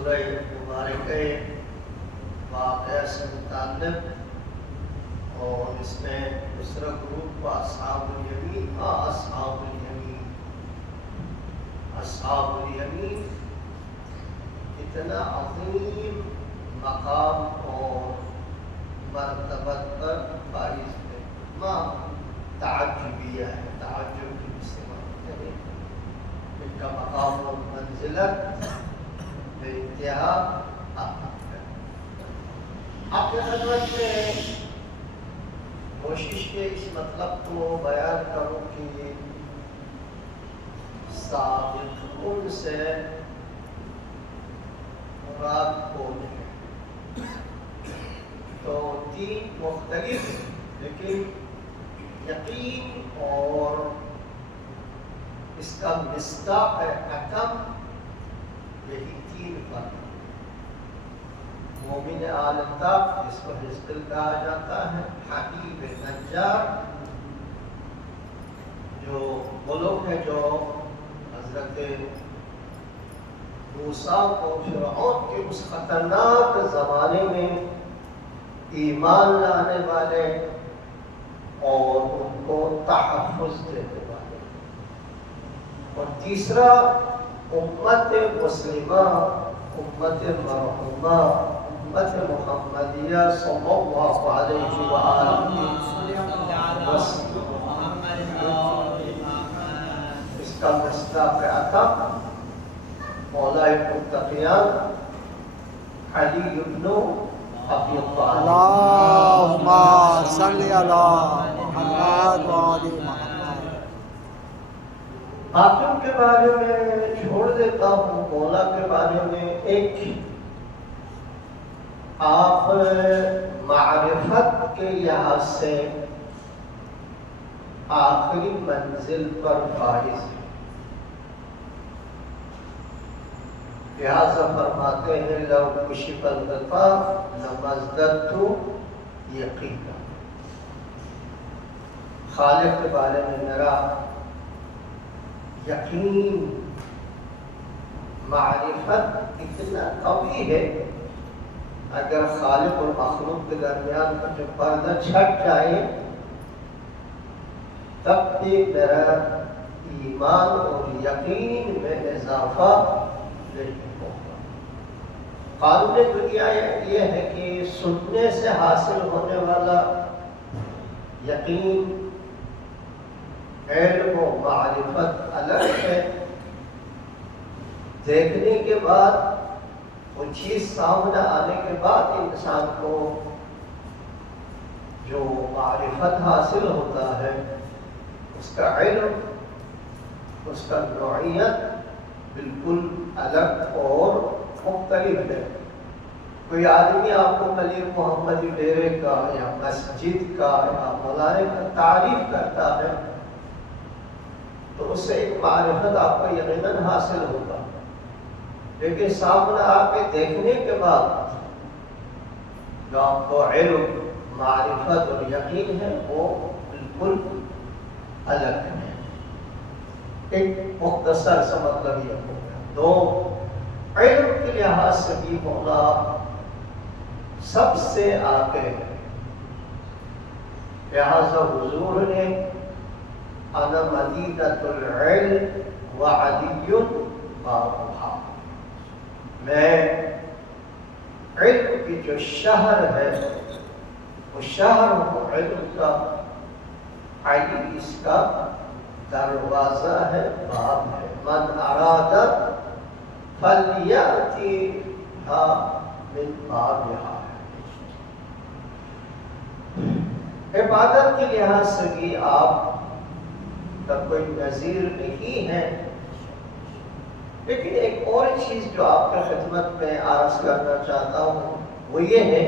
سورہ مبارکہ واقعہ سے متعلق، اور اس میں دوسرا گروپ اصحاب الیمین اصحاب الیمین اصحاب الیمین اتنا عظیم مقام اور مرتبت پر فائز ہے، تعجبیہ ہے، تعجب کی استعمال کریں، ان کا مقام و منزلت بے انتہا اعلیٰ ہے۔ آپ کی خدمت میں کوشش کے اس مطلب کو بیان کروں کہ سابقون سے مراد کون ہے؟ تو تین مختلف لیکن یقین اور اس کا مصداق حکم یہی تین فرق۔ مومن عالمدار جس کو حزقل کہا جاتا ہے، حبیب نجار جو وہ لوگ ہیں جو حضرت موسیٰ کو فرعون کے اس خطرناک زمانے میں ایمان لانے والے اور ان کو تحفظ دینے والے، اور تیسرا امت مسلمہ، امت مرحومہ، امت محمدیہ صلی اللہ علیہ وآلہ وسلم۔ اس کا مصداق عطا مولا المتقیان علی بن ابی طالب۔ اللہم صلی علی محمد و آل محمد۔ باقیوں کے بارے میں چھوڑ دیتا ہوں، مولا کے بارے میں ایک آپ معرفت کے لحاظ سے آخری منزل پر فائز ہیں، لہذا فرماتے ہیں لو کشف الغطاء لمزددت یقینا۔ خالق کے بارے میں میرا یقین، معرفت اتنا قوی ہے، اگر خالق اور مخلوق کے درمیان کا جو پردہ چھٹ جائے تب بھی میرا ایمان اور یقین میں اضافہ نہیں ہوگا۔ قانون دنیا یہ ہے کہ سننے سے حاصل ہونے والا یقین، علم و معرفت الگ ہے، دیکھنے کے بعد وہ چیز سامنے آنے کے بعد انسان کو جو معرفت حاصل ہوتا ہے، اس کا علم، اس کا نوعیت بالکل الگ اور مختلف ہے۔ کوئی آدمی آپ کو ملیر محمدی ڈیرے کا یا مسجد کا یا مولانے کا تعریف کرتا ہے تو اس سے ایک معرفت آپ کو یقیناً حاصل ہوگا، لیکن سامنے آ کے دیکھنے کے بعد جو آپ کو علم، معرفت اور یقین ہے وہ بالکل الگ ہے۔ ایک مختصر سا مطلب یہ ہوگا۔ دو، علم کے لحاظ سے بھی مولا سب سے آگے ہے، لہذا حضور نے انا مدینۃ العلم وعلی بابھا، میں علم کی جو شہر ہے وہ شہر ہوں علم کا، علی اس کا دروازہ ہے، باب ہے۔ من اراد فلیأتیھا من بابھا۔ عبادت کے لحاظ سے بھی آپ کا کوئی نظیر نہیں ہے، لیکن ایک اور چیز جو آپ کی خدمت میں عرض کرنا چاہتا ہوں وہ یہ ہے،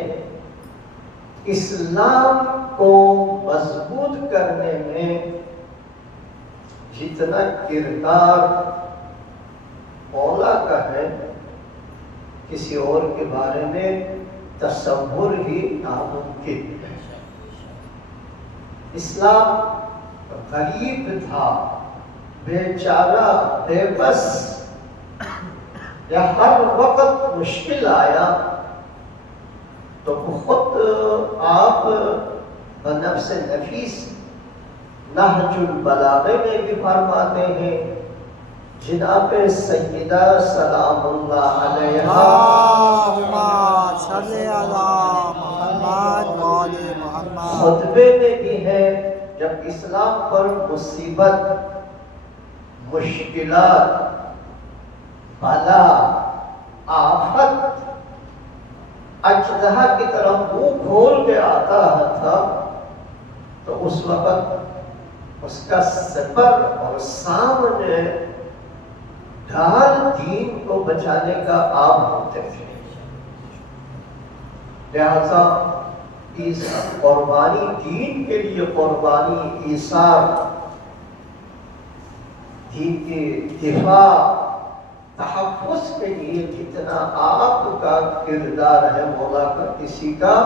اسلام کو مضبوط کرنے میں جتنا کردار مولا کا ہے، کسی اور کے بارے میں تصور ہی ناممکن ہے۔ اسلام غریب تھا، بیچارہ، بے بس، یا ہر وقت مشکل آیا تو خود آپ بنفس نفیس نہج البلاغہ میں بھی فرماتے ہیں، جناب سیدہ سلام اللہ علیہا اللہم صلی علی محمد و آل محمد خطبے میں بھی ہے، جب اسلام پر مصیبت، مشکلات، بلا، آفت اجدہا کی طرح منہ کھول کے آتا تھا تو اس وقت اس کا سپر اور سامنے ڈھال دین کو بچانے کا آپ ہوتے تھے۔ لہذا اس قربانی، دین کے لیے قربانی، ایثار، دین کے دفاع، تحفظ کے لیے جتنا آپ کا کردار ہے مولا کا کسی کا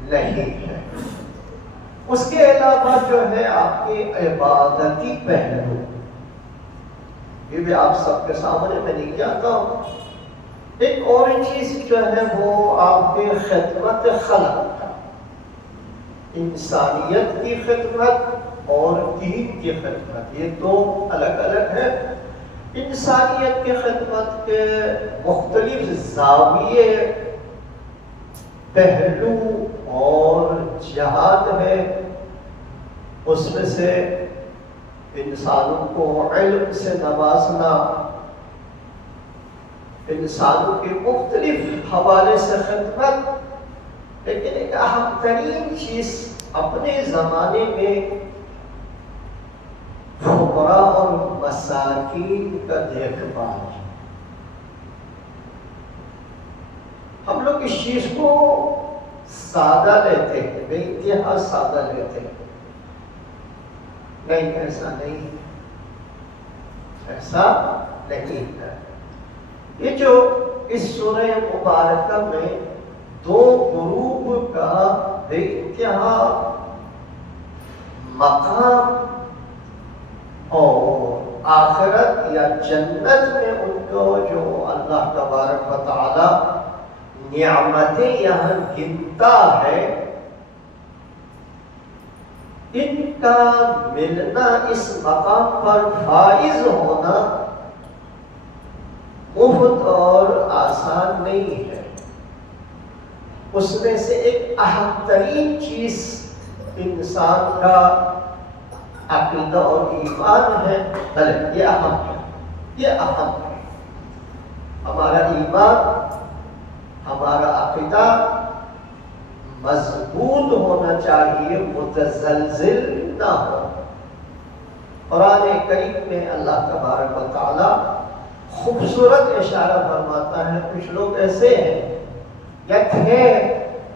نہیں ہے۔ اس کے علاوہ جو ہے آپ کے عبادتی پہلو، یہ بھی آپ سب کے سامنے میں نہیں جاتا ہوں۔ ایک اور چیز جو ہے وہ آپ کے خدمت خلق کا، انسانیت کی خدمت اور دین کی خدمت، یہ دو الگ الگ ہے۔ انسانیت کی خدمت کے مختلف زاویے، پہلو اور جہات ہے۔ اس میں سے انسانوں کو علم سے نوازنا، انسانوں کے مختلف حوالے سے خدمت، لیکن ایک اہم ترین چیز اپنے زمانے میں فقراء اور مساکین کا دیکھ بھال۔ ہم لوگ اس چیز کو سادہ لیتے ہیں، بے انتہا سادہ لیتے ہیں۔ نہیں، ایسا نہیں، ایسا نہیں ہے۔ یہ جو اس سورہ مبارکہ میں دو گروپ کا بے انتہا مقام اور آخرت یا جنت میں ان کو جو اللہ تبارک و تعالی نعمتیں یہاں گنتا ہے، ان کا ملنا، اس مقام پر فائز ہونا مفت اور آسان نہیں ہے۔ اس میں سے ایک اہم ترین چیز انسان کا عقیدہ اور ایمان ہے۔ بلکہ یہ اہم ہے، یہ اہم ہے۔ ہمارا ایمان، ہمارا عقیدہ مضبوط ہونا چاہیے، متزلزل نہ ہو۔ قرآن کریم میں اللہ تبارک و تعالی خوبصورت اشارہ فرماتا ہے۔ کچھ لوگ ایسے ہیں یا تھے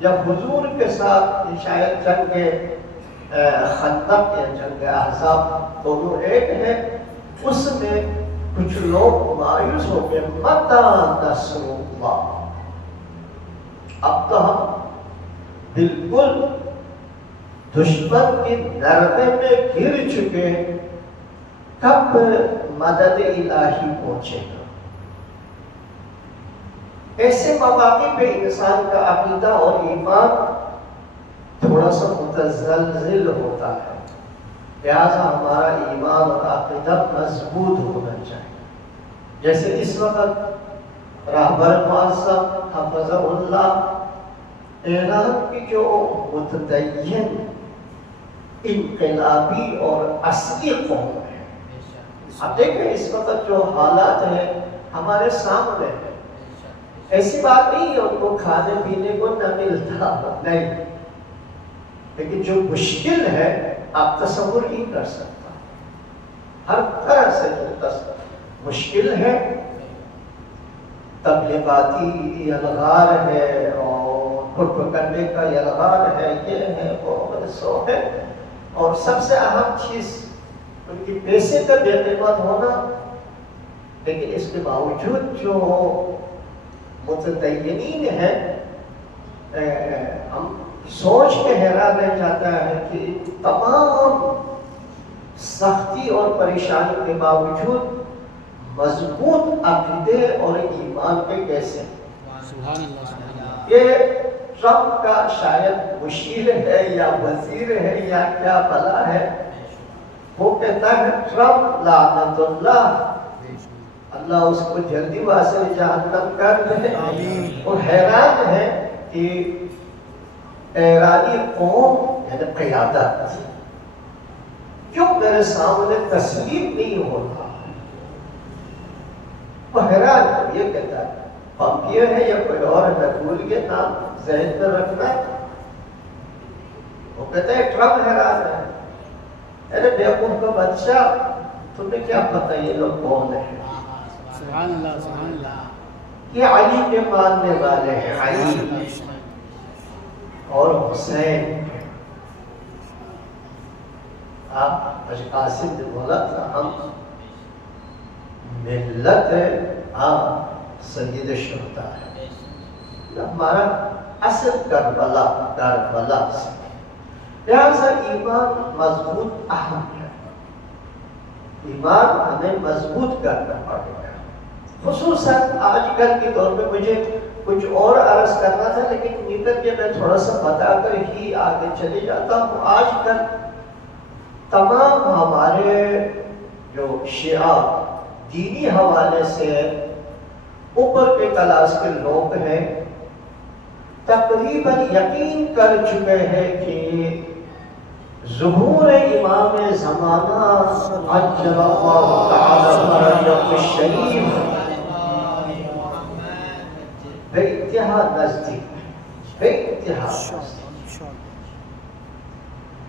یا حضور کے ساتھ، شاید جنگ خندق یا جنگ احزاب دونوں ایک ہے، اس میں کچھ لوگ مایوس ہو گئے، متی نصر اللہ، اب تو ہم بالکل دشمن کی نرغے میں گر چکے، کب مدد الہی پہنچے گا؟ ایسے مواقع پہ انسان کا عقیدہ اور ایمان تھوڑا سا متزلزل ہوتا ہے۔ لہذا ہمارا ایمان اور عقیدہ مضبوط ہونا چاہیے۔ جیسے اس وقت راہبر معظم حفظہ اللہ ایران کی جو متدین، انقلابی اور اصلی قوم ہے، اب دیکھیں اس وقت جو حالات ہیں ہمارے سامنے ہیں، ایسی بات نہیں ہے ان کو کھانے پینے کو نہ ملتا، نہیں، لیکن جو مشکل ہے آپ تصور نہیں کر سکتا، ہر طرح سے جو مشکل ہے، تبلیغاتی یلغار ہے اور پروپیگنڈے کا یلغار ہے، یہ ہے وہ سو ہے، اور سب سے اہم چیز ان کی پیسے کا بے قیمت ہونا۔ لیکن اس کے باوجود جو متدینین ہیں، ہم سوچ کے حیران رہ جاتا ہے کہ تمام سختی اور پریشانی کے باوجود مضبوط عقیدے اور ایمان کے کیسے؟ سبحان اللہ سبحان اللہ. یہ ٹرمپ کا شاید مشیر ہے یا وزیر ہے یا کیا بلا ہے، وہ کہتا ہے ٹرمپ لعنت اللہ، اللہ اس کو جلدی واسطے جہنم کر دے. وہ حیران ہے کہ ایرانی قوم یعنی قیادت کیوں میرے سامنے تسلیم نہیں ہوتا. وہ حیران ہے، یہ کہتا ہے پمپیو ہے یا کوئی اور نقول کے نام ذہن میں رکھنا. وہ کہتا ہے ٹرمپ حیران ہے. ارے بیوقوف کا بادشاہ، تمہیں کیا پتہ یہ لوگ کون ہیں؟ سبحان اللہ سبحان اللہ. یہ علی کے ماننے والے ہیں، علی اور حسین. آپ قاسم نے بولا تھا ہم ملت ہے، ہاں سید الشہداء ہے. ہمارا اصل کربلا سے، لہذا ایمان مضبوط اہم ہے. ایمان ہمیں مضبوط کرنا پڑے گا. خصوصاً آج کل کے دور میں مجھے کچھ اور عرض کرنا تھا، لیکن نیت کے میں تھوڑا سا بتا کر ہی آگے چلے جاتا ہوں. آج کل تمام ہمارے جو شیعہ دینی حوالے سے اوپر کے کلاس کے لوگ ہیں تقریباً یقین کر چکے ہیں کہ ظہور امام زمانہ عجل اللہ تعالی فرجہ الشریف بے انتہا نزدیک، بے انتہا نزدیک.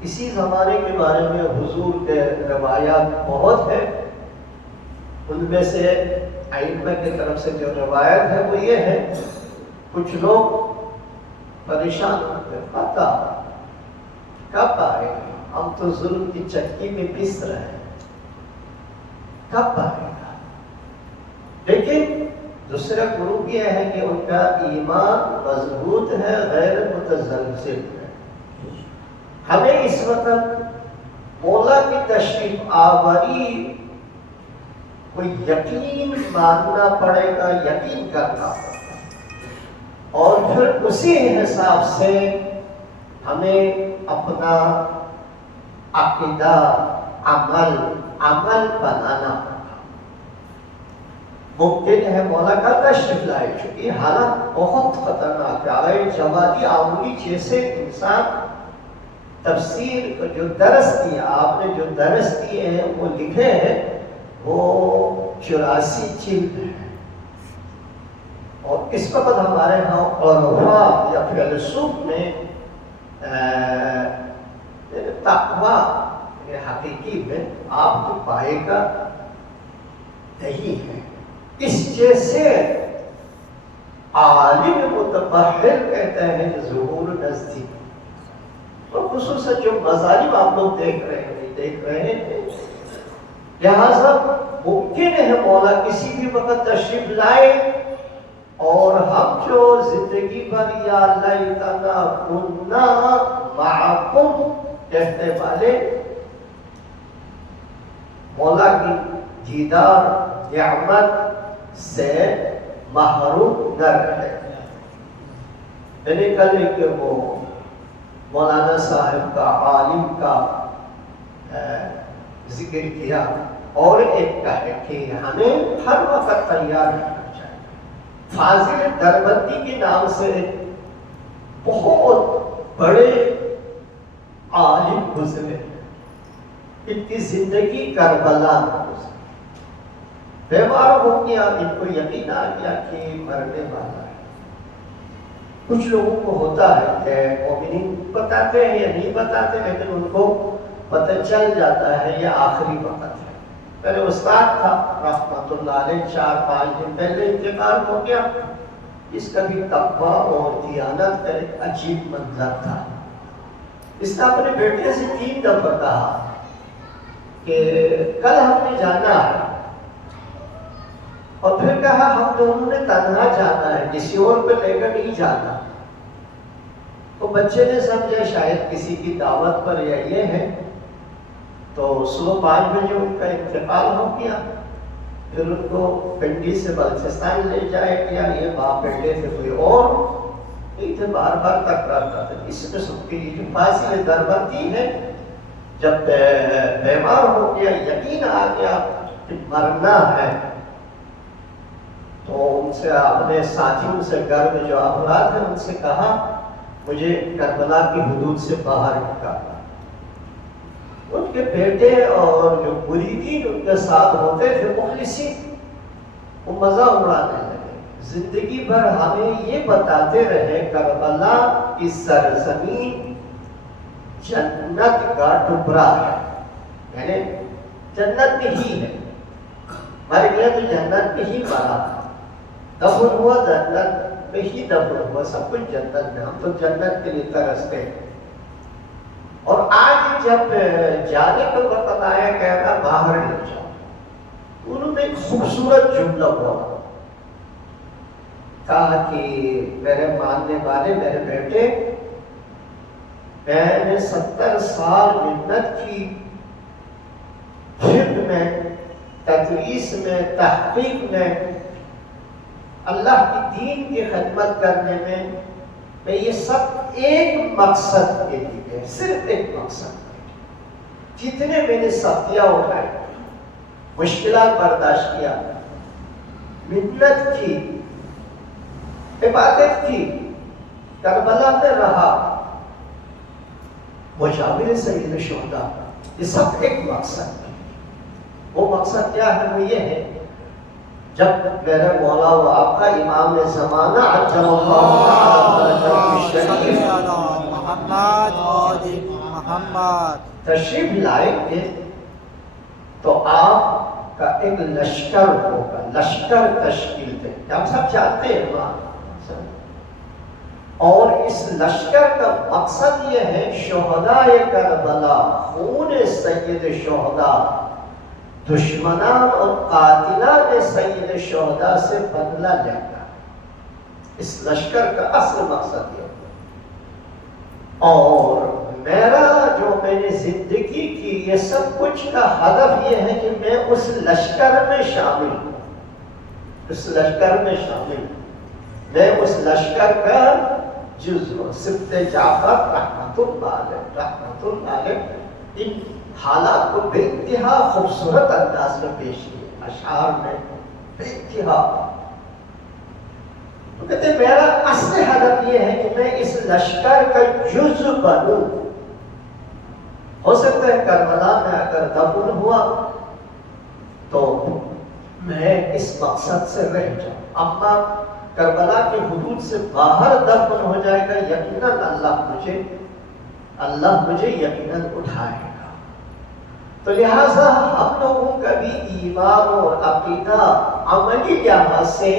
اسی زمانے کے بارے میں حضور کے روایات بہت ہیں. ان میں سے ائمہ کی طرف سے جو روایت ہے وہ یہ ہے، کچھ لوگ پریشان ہوتے پتا کب آئے گا، ہم تو ظلم کی چکی میں پس رہے ہیں، کب آئے گا. لیکن دوسرا گروپ یہ ہے کہ ان کا ایمان مضبوط ہے، غیر متزلزل ہے. ہمیں اس وقت مولا کی تشریف آوری کو یقین ماننا پڑے گا، یقین کرنا پڑے گا، اور پھر اسی حساب سے ہمیں اپنا عقیدہ عمل بنانا پڑے گا. ممکن ہے مولا کا تشریف لائے، چونکہ حالات بہت خطرناک ہے. جوادی آمولی جیسے انسان تفسیر کو جو درس کیا، آپ نے جو درس کیے ہیں وہ لکھے ہیں، وہ 84 جلد ہے. اور اس وقت ہمارے ہاں عرفا یا پھر رسوم میں تقویٰ حقیقی میں آپ کو پائے گا نہیں ہے. اس جیسے عالم متبحر کہتے ہیں ظہور نزدیک. اور خصوصاً جو مظالم آپ لوگ دیکھ رہے ہیں، لہذا ممکن ہے مولا کسی بھی وقت تشریف لائے اور ہم جو زندگی بھر یا لیتنا کنا معکم کہتے والے مولا کی دیدار نعمت سے محروم نہ رہے. میں نے کل ایک وہ مولانا صاحب کا عالم کا ذکر کیا، اور ایک کا ہے کہ ہمیں ہر وقت تیار رہنا چاہیے. فاضل دربندی کے نام سے بہت بڑے عالم گزرے، ان کی زندگی کربلا میں گزری. بیمار ہو گیا، ان کو یقین آ گیا کہ مرنے والا ہے. کچھ لوگوں کو ہوتا ہے کہ مومنین بتاتے ہیں یا نہیں بتاتے، لیکن ان کو پتہ چل جاتا ہے یہ آخری وقت ہے. میرے استاد تھا رحمۃ اللہ علیہ، 4-5 دن پہلے انتقال ہو گیا. اس کا بھی تقویٰ اور دیانت کا ایک عجیب منظر تھا. اس نے اپنے بیٹے سے 3 دفعہ کہا کہ کل ہم نے جانا ہے، اور پھر کہا ہم دونوں نے تنہا جانا ہے، کسی اور پہ لے کر نہیں جانا. تو بچے نے سمجھا شاید کسی کی دعوت پر یا یہ ہے، تو صبح 5 بجے ان کا انتقال ہو گیا. پھر ان کو پنڈی سے بلوچستان لے جائے یا یہ باپ بیٹے تھے کوئی اور نہیں تھے، بار بار تکرار کرتے تھے۔ اس قسم کی جو فاصل دربندی ہے، جب بیمار ہو گیا، یقین آ گیا کہ مرنا ہے، تو ان سے اپنے ساتھیوں سے گھر میں جو افراد ہیں ان سے کہا مجھے کربلا کی حدود سے باہر نکالا۔ ان کے بیٹے اور جو مریدین ان کے ساتھ ہوتے تھے مخلصین، وہ مزہ اڑانے لگے، زندگی بھر ہمیں یہ بتاتے رہے کربلا کی سرزمین جنت کا ٹکڑا ہے، یعنی جنت میں ہی ہے، مر گیا تو جنت میں ہی مرا، دفن ہوا جنت میں ہی دفن ہوا، سب کچھ جنت میں، ہم تو جنت کے لیے ترستے ہیں۔ اور آج جب جانے کا وقت آیا کہنا باہر لے جاؤ، انہوں نے ایک خوبصورت جملہ بولا، کہا کہ میرے ماننے والے میرے بیٹے، میں نے 70 سال محنت کی، فقہ میں، تدریس میں، تحقیق میں، اللہ کی دین کی خدمت کرنے میں یہ سب ایک مقصد کے لیے، صرف ایک مقصد، جتنے میں نے سختیاں اٹھائی، مشکلات برداشت کیا، محنت کی، عبادت کی، کربلا میں رہا، مشاور سید الشہداء، یہ سب ایک مقصد ہے۔ وہ مقصد کیا ہے؟ وہ یہ ہے، جب میرے مولا و آپ کا امام زمانہ عجل اللہ تشریف لائیں گے تو آپ کا ایک لشکر ہوگا، لشکر تشکیل دیں، ہم سب چاہتے ہیں وہاں، اور اس لشکر کا مقصد یہ ہے شہداء کربلا، خون سید شہداء، دشمنان اور قاتلان سید شہداء سے بدلہ لینا، اس لشکر کا اصل مقصد یہ ہے۔ اور میرا جو میں نے زندگی کی یہ سب کچھ کا ہدف یہ ہے کہ میں اس لشکر میں شامل ہوں، اس لشکر میں شامل ہوں، میں اس لشکر کا جزء ہوں۔ سبط جعفر رحمۃ اللہ علیہ ان حالات کو بے انتہا خوبصورت انداز میں پیش کیا اشعار میں، بے انتہا۔ تو کہتے ہیں میرا اصل ہدف یہ ہے کہ میں اس لشکر کا جزء بنوں۔ ہو سکتا ہے کربلا میں اگر دفن ہوا تو میں اس مقصد سے رہ جاؤں، اما کربلا کی حدود سے باہر دفن ہو جائے گا، یقیناً اللہ مجھے یقیناً اٹھائے گا۔ تو لہٰذا ہم لوگوں کا بھی ایمان اور عقیدہ عملی لحاظ سے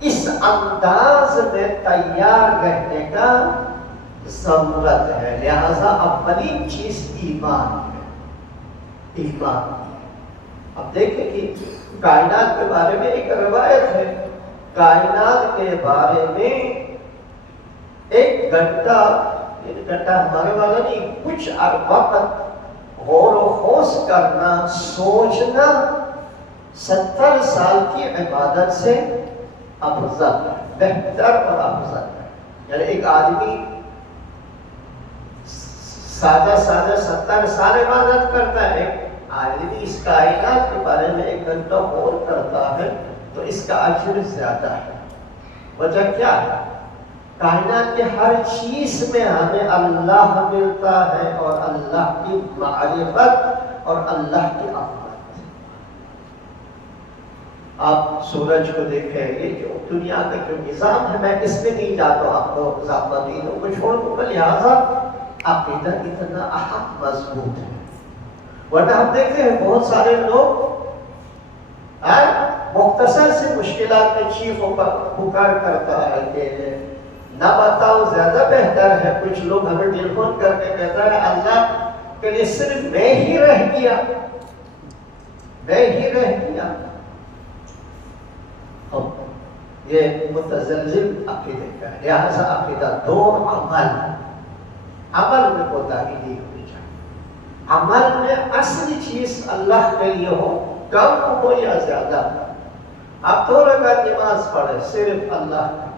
اس انداز میں تیار رہنے کا ضرورت ہے۔ لہٰذا اولین چیز ایمان ہے، ایمان۔ اب دیکھیں کہ کائنات کے بارے میں ایک روایت ہے، کائنات کے بارے میں ایک گھنٹہ ہمارے والا نہیں، کچھ وقت غور و خوض کرنا، سوچنا 70 سال کی عبادت سے افضل ہے، بہتر اور افضل ہے۔ یعنی ایک آدمی سادہ 70 سال عبادت کرتا ہے، آدمی اس کائنات کے بارے میں 1 گھنٹہ غور کرتا ہے تو اس کا اجر زیادہ ہے۔ وجہ کیا ہے؟ کائنات کے ہر چیز میں ہمیں اللہ ملتا ہے، اور اللہ کی معرفت اور اللہ کی عظمت۔ آپ سورج کو دیکھیں، یہ جو دنیا کا جو نظام ہے، میں اس میں نہیں جاتا ہوں، آپ کو ذاتوں کو چھوڑ دوں، لہٰذا عقیدہ اتنا اہم مضبوط ہے۔ ورنہ ہم دیکھتے ہیں بہت سارے لوگ مختصر سے مشکلات میں چیخ و پکار کرتا ہے کہ نہ بتاؤ زیادہ بہتر ہے۔ کچھ لوگ ہمیں ٹیلی فون کر کے کہتا ہے اللہ کے لیے صرف میں ہی رہ گیا، میں ہی رہ گیا۔ یہ متزلزل عقیدے کا ہے، لہذا عقیدہ دو، عمل میں کوتاہی نہیں ہونی چاہیے۔ عمل میں اصلی چیز اللہ کے لیے ہو، کم ہو یا زیادہ، آپ 2 رکعت نماز پڑھے صرف اللہ کا،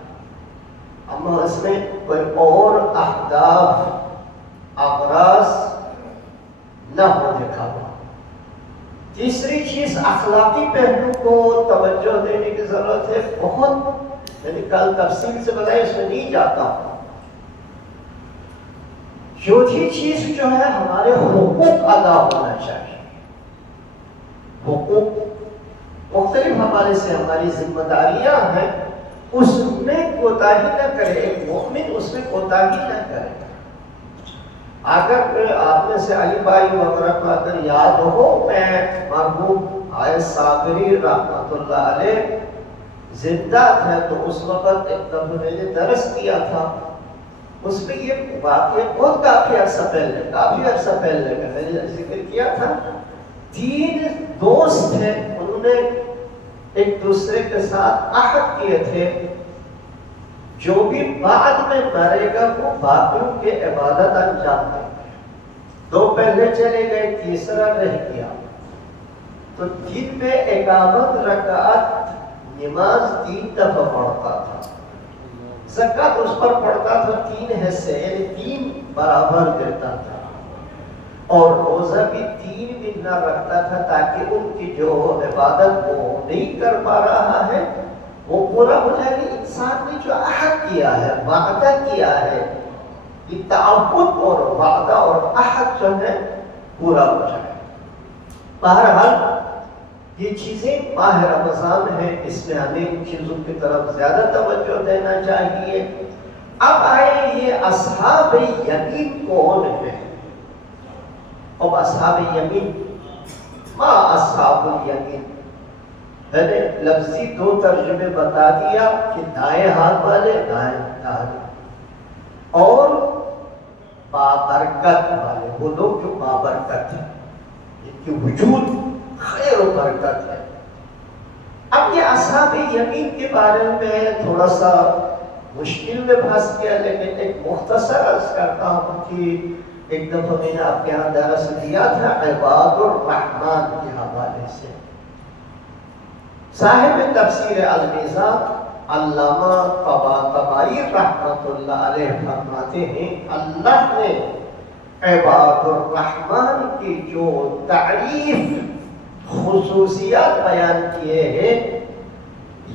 اما اس میں کوئی اور اہداف اغراض نہ ہو دکھاوا۔ تیسری چیز اخلاقی پہلو کو توجہ دینے کی ضرورت ہے بہت، یعنی کل تفصیل سے بتایا، اس میں نہیں جاتا ہوں۔ چوتھی چیز جو ہے ہمارے حقوق ادا ہونا چاہیے، حقوق مختلف حوالے سے ہماری ذمہ داریاں ہیں، اس میں کوتاہی نہ کرے، ایک مومن اس میں کوتاہی نہ کرے۔ اگر آپ میں سے علی بھائی وغیرہ کو اگر یاد ہو، میں مرحوم عائد صابری رحمۃ اللہ علیہ زندہ تھے تو اس وقت ایک دفعہ میں نے درس دیا تھا، اس میں یہ واقعہ بہت کافی عرصہ پہلے میں نے ذکر کیا تھا۔ 3 دوست تھے، انہوں نے ایک دوسرے کے ساتھ عہد کیے تھے جو بھی بعد میں مرے گا وہ باقیوں کے عبادت انجام دیں گے۔ 2 پہلے چلے گئے، تیسرا رہ گیا، تو دن میں 51 رکعت نماز 3 دفعہ پڑھتا تھا، زکوٰۃ اس پر پڑھتا تھا 3 حصے، یعنی 3 برابر دیتا تھا، اور روزہ بھی 3 دن نہ رکھتا تھا تاکہ ان کی جو عبادت وہ نہیں کر پا رہا ہے وہ پورا ہو جائے۔ کہ انسان نے جو عہد کیا ہے، وعدہ کیا ہے، یہ تعہد اور وعدہ اور عہد جو ہے پورا ہو جائے۔ بہرحال یہ چیزیں ماہ رمضان ہے، اس میں ہمیں ان چیزوں کی طرف زیادہ توجہ دینا چاہیے۔ اب آئے یہ اصحاب یمین کون ہے؟ اب اصحاب یمین، ما اصحاب الیمین، میں نے لفظی 2 ترجمے بتا دیا کہ دائیں ہاتھ والے، دائیں ہاتھ، اور بابرکت والے، وہ لوگ جو بابرکت ہیں، جن کی وجود خیر و برکت ہے۔ اب یہ اصحاب یمین کے بارے میں تھوڑا سا مشکل میں پھنس گیا، لیکن ایک مختصر عرض کرتا ہوں کہ ایک دفعہ میں نے آپ کے یہاں درس دیا تھا عباد الرحمن کے حوالے سے۔ صاحب تفسیر المیزان علامہ طباطبائی رحمۃ اللہ علیہ فرماتے ہیں اللہ نے عباد الرحمن کی جو تعریف خصوصیات بیان کیے ہیں،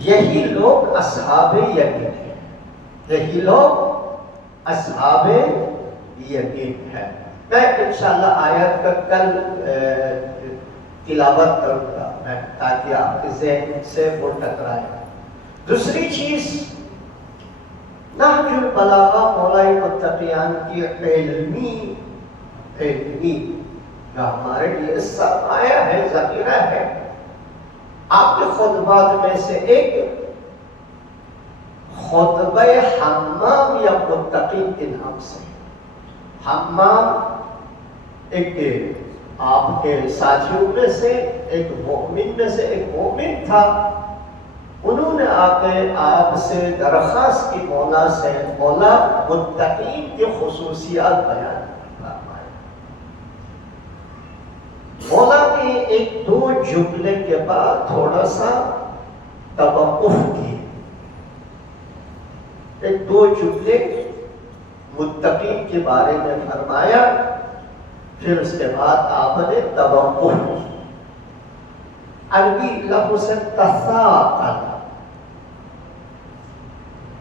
یہی لوگ اصحاب یمین ہیں، یہی لوگ اصحاب یمین ہے۔ میں انشاءاللہ آیت کا کل تلاوت کروں گا میں، تاکہ آپ کے ذہن سے وہ ٹکرائے۔ دوسری چیز، نہج البلاغہ مولا متقیان کی علمی جو ہمارے لیے سرمایہ ہے، ذخیرہ ہے۔ آپ کے خطبات میں سے ایک خطبہ حمام یا متقی کے نام سے، حمام ایک آپ کے ساتھیوں میں سے ایک مومن تھا، انہوں نے آ کے آپ سے درخواست کی مولا سے، مولا متقین کی خصوصیات بیان فرمائے۔ مولا نے 1-2 جملے کے بعد تھوڑا سا توقف کی، 1-2 جملے متقین کے بارے میں فرمایا، پھر اس کے بعد آپ نے توقف کی۔ عربی لفظ سے تثاقل،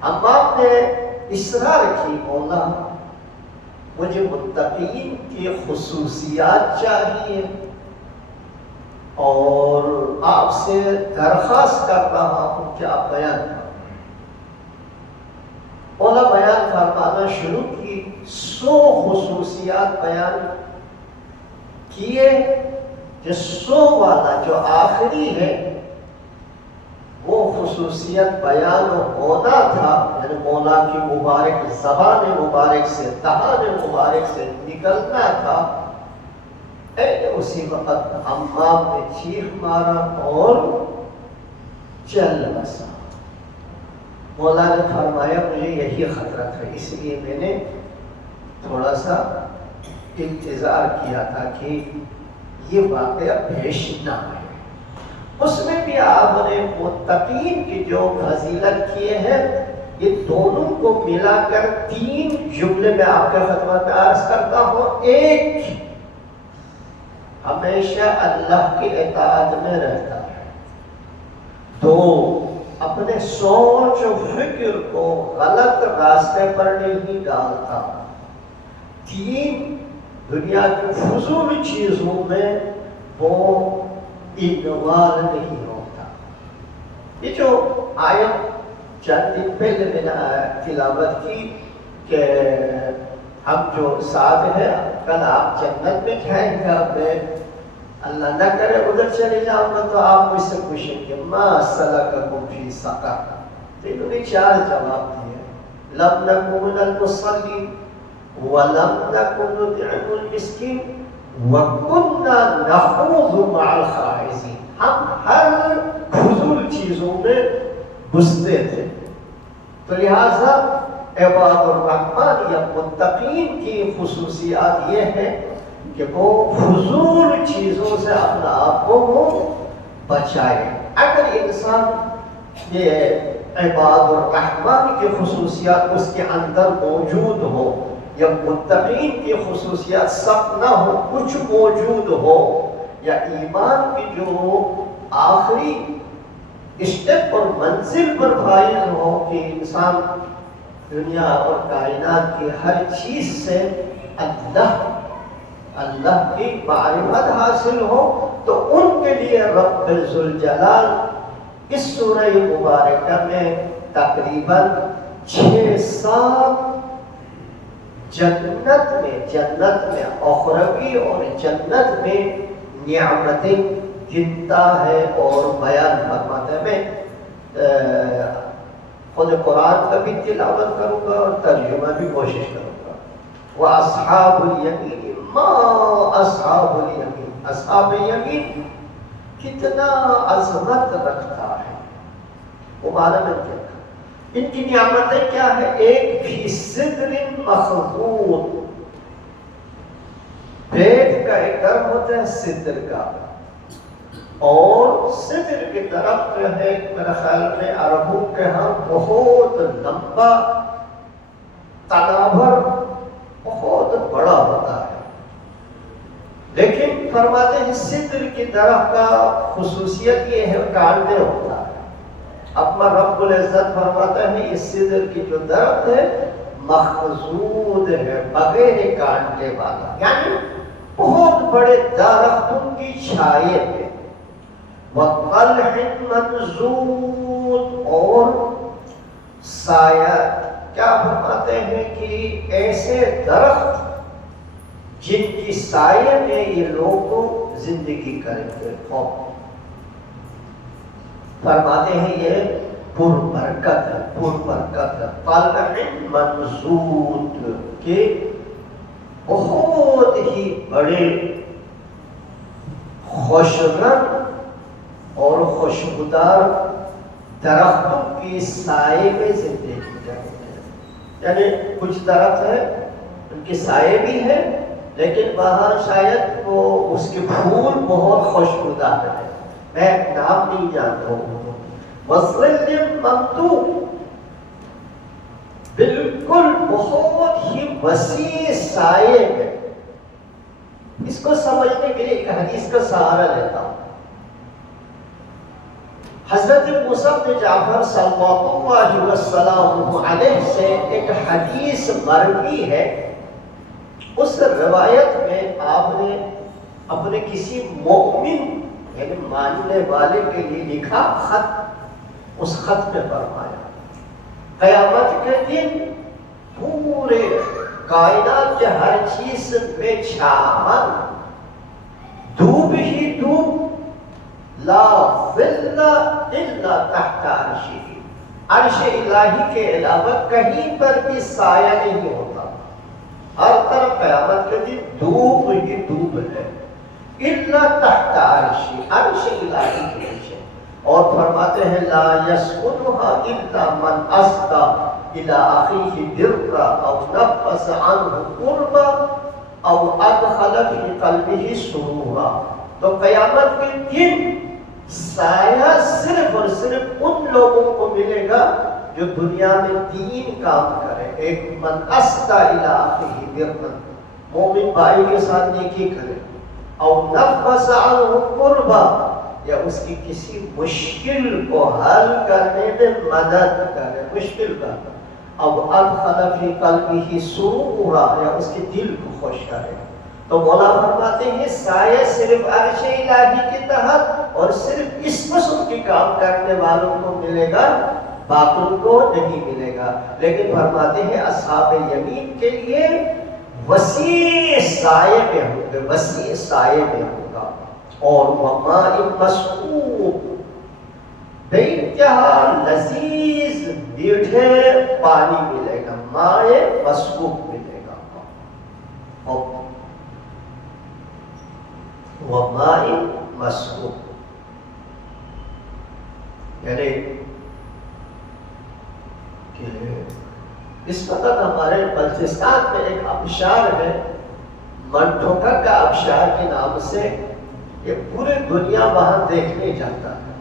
امام نے اصرار کی مولا مجھے متقین کی خصوصیات چاہیے اور آپ سے درخواست کر رہا ہوں کہ آپ بیان کریں۔ مولا بیان فرمانا شروع کی، 100 خصوصیات بیان کیے، جو 100 والا جو آخری ہے وہ خصوصیت بیان ہونا تھا، یعنی مولا کی مبارک زبان مبارک سے، دہان مبارک سے نکلنا تھا۔ اسی وقت حمام نے چیخ مارا اور چل بسا۔ مولا نے فرمایا مجھے یہی خطرہ تھا، اس لیے میں نے تھوڑا سا انتظار کیا تھا کہ یہ واقعہ پیش نہ آئے۔ اس میں بھی آپ نے متقین کی جو فضیلت کیے ہیں، یہ دونوں کو ملا کر 3 جملے میں آپ کے خدمت میں عرض کرتا ہوں۔ ایک، ہمیشہ اللہ کی اطاعت میں رہتا ہے۔ 2، اپنے سوچ و فکر کو غلط راستے پر نہیں ڈالتا۔ 3، دنیا کی فضول چیزوں میں وہ انوال نہیں ہوتا۔ یہ جو آیت چند دن پہلے میں نے تلاوت کی کہ ہم جو ساتھ ہیں کل آپ جنت میں جائیں گے، اب میں اللہ نہ کرے ادھر چلے جاؤں گا تو آپ مجھ سے پوچھیں گے ما سلککم فی سقر، تو انہوں نے 4 جواب دیے، لم نکن من المصلین ولم نکن نطعم المسکین وَكُنَّا نَخُوضُ مَعَ الْخَائِضِينَ، ہم ہر فضول چیزوں میں گھستے تھے۔ تو لہٰذا عباد الرحمن یا متقین کی خصوصیات یہ ہے کہ وہ فضول چیزوں سے اپنا آپ کو بچائے۔ اگر انسان یہ عباد الرحمن کی خصوصیات اس کے اندر موجود ہو، یا متقین کی خصوصیات سب نہ ہو، کچھ موجود ہو، یا ایمان کی جو آخری اسٹیپ اور منزل پر فائز ہو کہ انسان دنیا اور کائنات کی ہر چیز سے اللہ کی معرفت حاصل ہو، تو ان کے لیے رب ذوالجلال اس سورہ مبارکہ میں تقریباً 6-7 جنت میں اخروی اور جنت میں نعمتیں گنتا ہے اور بیان فرماتا ہے۔ میں خود قرآن کا بھی تلاوت کروں گا اور ترجمہ بھی کوشش کروں گا۔ وَأَصْحَابُ الْيَمِينِ مَا أَصْحَابُ الْيَمِينِ، اصحاب یمین کتنا عظمت رکھتا ہے وہ معلوم ہے۔ ان کی نعمتیں کیا ہے؟ ایک فی سدر مخضود، پیٹ کا ایک درخت ہوتا ہے سدر کا، اور سدر کی درخت جو ہے میرے خیال میں عربوں کے ہاں بہت لمبا تناور بہت بڑا ہوتا ہے، لیکن فرماتے ہیں سدر کی درخت کا خصوصیت یہ ہے کانٹے ہوتا ہے۔ اپنا رب العزت فرماتا ہے اس سدر کی جو درخت ہے مخضود ہے، بغیر کانٹے والا، یعنی بہت بڑے درختوں کی چھائے پہ۔ وَطَلْحٍ مَنْضُودٍ، اور سایہ، کیا فرماتے ہیں کہ ایسے درخت جن کی سائے میں یہ لوگ زندگی کریں گے، فرماتے ہیں یہ پربرکت ہے، پربرکت ہے۔ طلح منضود کے بہت ہی بڑے خوش رنگ اور خوشبودار درختوں کی سائے میں زندگی کرتے ہیں۔ یعنی کچھ درخت ہے ان کی سائے بھی ہے، لیکن وہاں شاید وہ اس کے پھول بہت خوشبودار ہے، میں نام نہیں جانتا ہوں۔ وَظِلٍّ مَمْدُودٍ، بالکل بہت ہی وسیع سائے میں۔ اس کو سمجھنے کے لیے ایک حدیث کا سہارا لیتا ہوں۔ حضرت موسیٰ بن جعفر صلی اللہ علیہ وسلم علیہ سے ایک حدیث مروی ہے، اس روایت میں آپ نے اپنے کسی مومن یعنی ماننے والے کے لیے لکھا خط، اس خط میں فرمایا قیامت کے دن پورے کائنات کے ہر چیز میں چھاون، دھوپ ہی دھوپ، لا ظل الا تحت عرشہ، عرش الہی کے علاوہ کہیں پر بھی سایہ نہیں ہوتا، ہر طرف قیامت کے دن دھوپ ہی دھوپ ہے، الا تحت عرشہ، عرش الہی کے نیچے۔ اور فرماتے ہیں لا يسكنها الا من اسدى الى اخيه برا او نفس عنه قربا او ادخل في قلبه سرورا۔ تو قیامت کے دن سایہ صرف اور صرف ان لوگوں کو ملے گا جو دنیا میں 3 کام کرے. ایک من اسدى الى اخيه برا، مومن بھائی کے ساتھ نیکی کرے، اور نفس عنه قربا، یا اس کی کسی مشکل کو حل کرنے میں مدد کرے، مشکل کا، اب ادخل فی قلبه سرورا، یا اس کے دل کو خوش کرے. تو مولا فرماتے ہیں سایہ صرف عرش الہی کے تحت اور صرف اس قسم کے کام کرنے والوں کو ملے گا، باقیوں کو نہیں ملے گا. لیکن فرماتے ہیں اصحاب یمین کے لیے وسیع سائے میں ہوگا، وسیع سائے میں ہوگا. اور وماء مسکوب، بے انتہا لذیذ میٹھے پانی ملے گا، مائے مسکوب ملے گا. اور وماء مسکوب یعنی کہ اس وقت ہمارے بلوچستان میں ایک آبشار ہے منٹھوکا کا آبشار کے نام سے، یہ پورے دنیا وہاں دیکھنے جاتا ہے.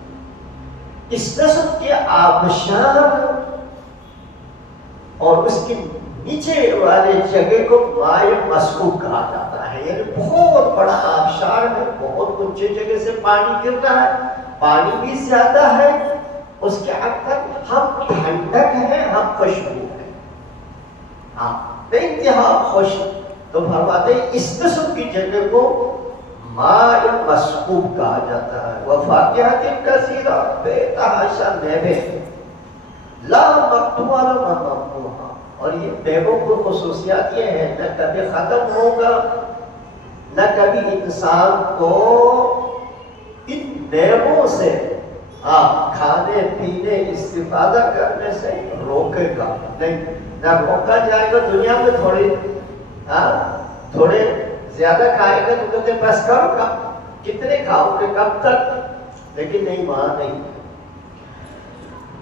اس قسم کے آبشار اور اس کے نیچے والے جگہ کو مائع مسکوب کہا جاتا ہے. یعنی بہت بڑا آبشار ہے، بہت اونچے جگہ سے پانی گرتا ہے، پانی بھی زیادہ ہے، اس کے اندر ہم ٹھنڈک ہے، ہم خوشبو ہے، ہاں بے انتہا خوش. تو فرماتے ہیں اس قسم کی جگہ کو ماء مسکوب کہا جاتا ہے. وفاکہۃ کثیرہ، بے تحاشا میوے، لا مقطوعہ ولا ممنوعہ. اور یہ میووں کی خصوصیات یہ ہے نہ کبھی ختم ہوگا، نہ کبھی انسان کو ان میووں سے کھانے پینے استفادہ کرنے سے روکے گا نہیں، نہ روکا جائے گا. دنیا میں تھوڑے زیادہ کھائے گا تو کہتے بس کرو، کتنے کھاؤ گے کب تک، لیکن نہیں، وہاں نہیں.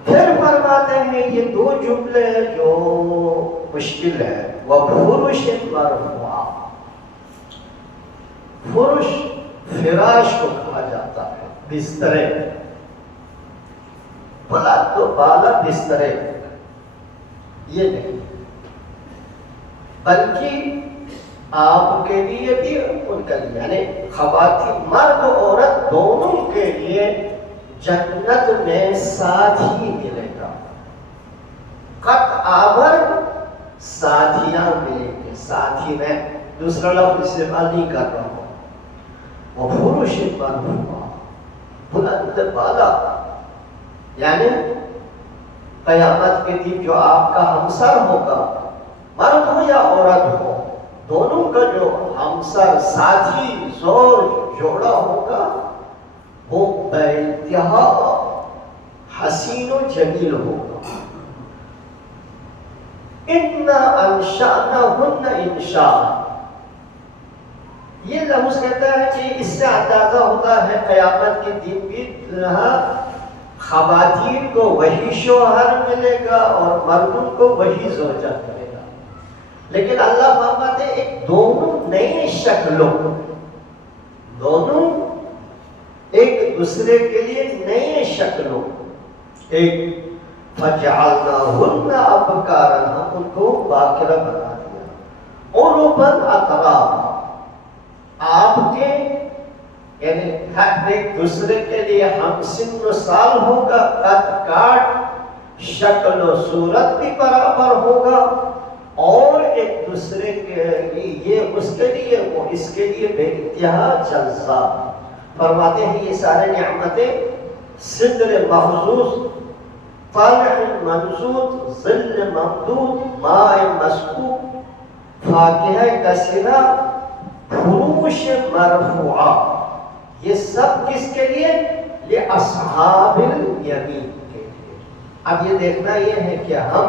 پھر فرماتے ہیں یہ 2 جملے جو مشکل ہے. وَفُرُشٍ مَرْفُوعَةٍ، فرش فراش کو کہا جاتا ہے، بسترے، بلا تو بالا بسترے، یہ نہیں بلکہ آپ کے لیے بھی ان کا لیے، یعنی خواتین مرد و عورت دونوں کے لیے جنت میں ساتھی ملے گا. قط آور ساتھیاں ملیں گے، ساتھی میں دوسرا لفظ استعمال نہیں کر رہا ہوں. وہ فرش مرفوعہ، بلند بالا، یعنی قیامت کے دن جو آپ کا ہمسر ہوگا، مرد ہو یا عورت ہو، دونوں کا جو ہمسر ساتھی زور جوڑا ہوگا وہ بے انتہا حسین و جمیل ہوگا. اِنَّا أَنشَأْنَاهُنَّ إِنشَاءً، یہ لفظ کہتا ہے کہ اس سے اندازہ ہوتا ہے قیامت کے دن بھی خواتین کو وہی شوہر ملے گا اور مردوں کو وہی زوجہ ملے گا. لیکن اللہ فرماتے ایک دونوں نئی شکلوں، دونوں ایک دوسرے کے لیے نئے شکلوں، ایک فَجَعَلْنَاهُنَّ أَبْكَارًا، ہم ان کو باکرہ بنا دیا، عُرُبًا أَتْرَابًا، آپ کے یعنی ہر ایک دوسرے کے لیے ہم سن و سال ہوگا، قد کاٹ شکل و صورت بھی برابر ہوگا، اور ایک دوسرے کے لیے یہ اس کے لیے وہ اس کے لیے بے انتہا جلسہ. فرماتے ہیں یہ سارے نعمتیں صدر محظوظ، طلع منضود، ظل ممدود، ماء مسکوب، فاکہہ کثیرہ، فروش مرفوعہ، یہ سب کس کے لیے؟ لِأَصْحَابِ الْيَمِينِ کے لیے. اب یہ دیکھنا یہ ہے کہ ہم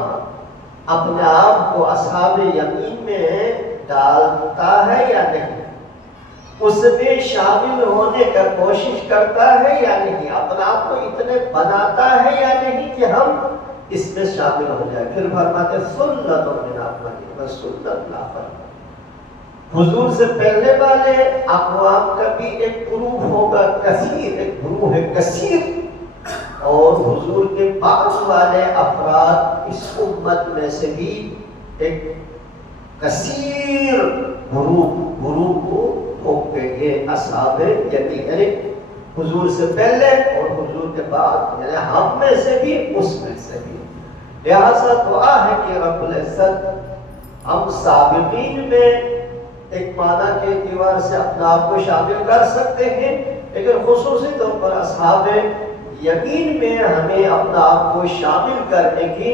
اپنے آپ کو اصحاب یمین میں ڈالتا ہے یا نہیں، اس میں شامل ہونے کا کوشش کرتا ہے یا نہیں، اپنے آپ کو اتنے بناتا ہے یا نہیں کہ ہم اس میں شامل ہو جائے. پھر فرماتے سنت من الاولین و سنت الاخرین، حضور سے پہلے والے اقوام کا بھی ایک گروہ ہوگا کثیر، ایک گروہ ہے کثیر، اور حضور کے بعد والے افراد اس امت میں سے بھی ایک کثیر گروہ کو ہوگے یہ اصحاب یمین، یعنی حضور سے پہلے اور حضور کے بعد، یعنی ہم میں سے بھی اس میں سے بھی۔ لہذا دعا ہے کہ رب العزت ہم سابقین میں ایک معنی کے اعتبار سے اپنا آپ کو شامل کر سکتے ہیں، لیکن خصوصی طور پر اصحاب یمین میں ہمیں اپنا آپ کو شامل کرنے کی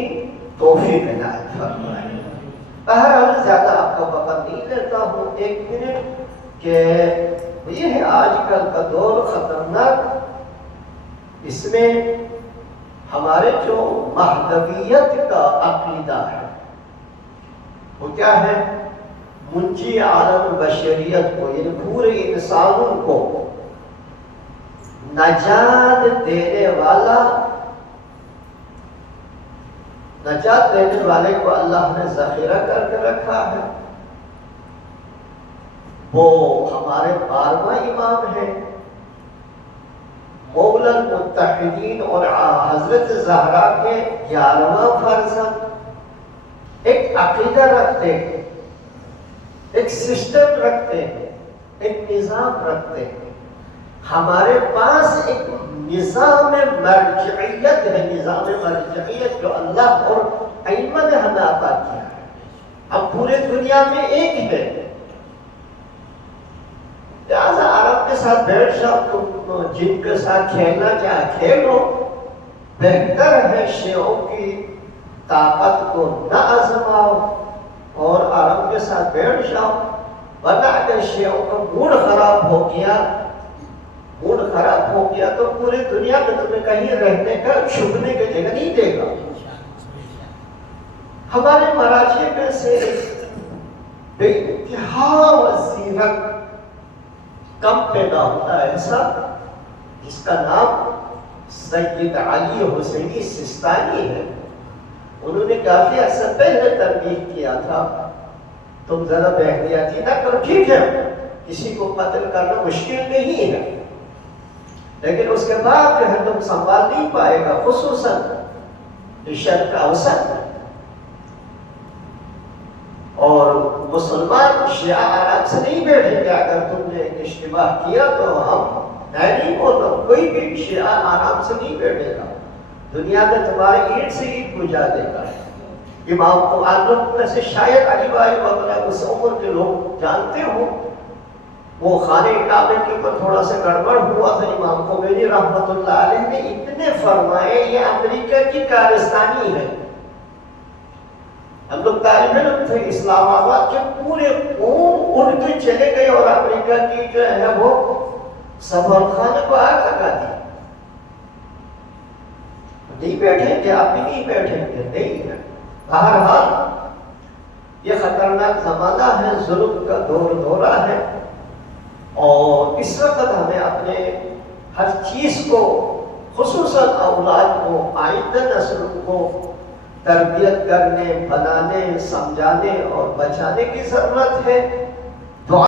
توفیق عنایت فرمائے۔ بہرحال زیادہ آپ کا وقت نہیں لیتا ہوں، 1 منٹ، کہ یہ ہے آج کل کا دور خطرناک، اس میں ہمارے جو مہدویت کا عقیدہ ہے وہ کیا ہے؟ منجی عالم بشریت کو، یعنی پورے انسانوں کو نجات دینے والا، نجات دینے والے کو اللہ نے ذخیرہ کر کے رکھا ہے۔ وہ ہمارے 12واں امام ہیں، مولا المتحدین اور حضرت زہرا کے 11واں فرزند۔ ایک عقیدہ رکھتے ہیں، ایک سسٹم رکھتے ہیں، ایک نظام رکھتے ہیں۔ ہمارے پاس ایک نظام مرجعیت ہے، نظام مرجعیت جو اللہ اور ائمہ نے ہمیں عطا کیا ہے۔ اب پورے دنیا میں ایک ہے، لہٰذا عرب کے ساتھ بیٹھ جاؤ، تم جن کے ساتھ کھیلنا چاہے کھیلو، بہتر ہے شیعوں کی طاقت کو نہ آزماؤ اور عرب کے ساتھ بیٹھ جاؤ، ورنہ اگر شیعوں کا موڈ خراب ہو گیا تو پوری دنیا میں تمہیں کہیں رہنے کا، چھپنے کی جگہ نہیں دے گا۔ ہمارے مراجع میں سے بے انتہا وزیرت کم پیدا ہوتا ہے ایسا، جس کا نام سید علی حسینی سستانی ہے۔ انہوں نے کافی عرصہ پہلے ترغیب کیا تھا، تم ذرا بے احتیاطی نہ کرو، ٹھیک ہے کسی کو قتل کرنا مشکل نہیں ہے، لیکن اس کے بعد جو ہے تم سنبھال نہیں پائے گا، خصوصاً شرق اوسط اور مسلمان شیعہ آرام سے نہیں بیٹھیں گے۔ اگر تم نے اشتباہ کیا تو میں نہیں بولتا، کوئی بھی شیعہ آرام سے نہیں بیٹھے گا، دنیا میں تمہارے اینٹ سے اینٹ بجھا دے گا۔ امام کو عالم میں سے شاید علی بھائی وغیرہ اس عمر کے لوگ جانتے ہوں، وہ خانہ کعبہ کے اوپر تھوڑا سا گڑبڑ ہوا تھا، امام خمینی رحمۃ اللہ علیہ نے اتنے فرمائے یہ امریکہ کی کارستانی ہے۔ ہم لوگ طالب علم تھے، اسلام آباد کے پورے قوم اڑ کے چلے گئے اور امریکہ کی جو ہے وہ سفر خانے کو آگ لگا دی۔ نہیں بیٹھیں گے، آپ بھی نہیں بیٹھیں گے، نہیں ہے۔ بہرحال یہ خطرناک زمانہ ہے، ظلم کا دورہ ہے، اور اس وقت ہمیں اپنے ہر چیز کو، خصوصاً اولاد کو، آئندہ نسل کو تربیت کرنے، بنانے، سمجھانے اور بچانے کی ضرورت ہے۔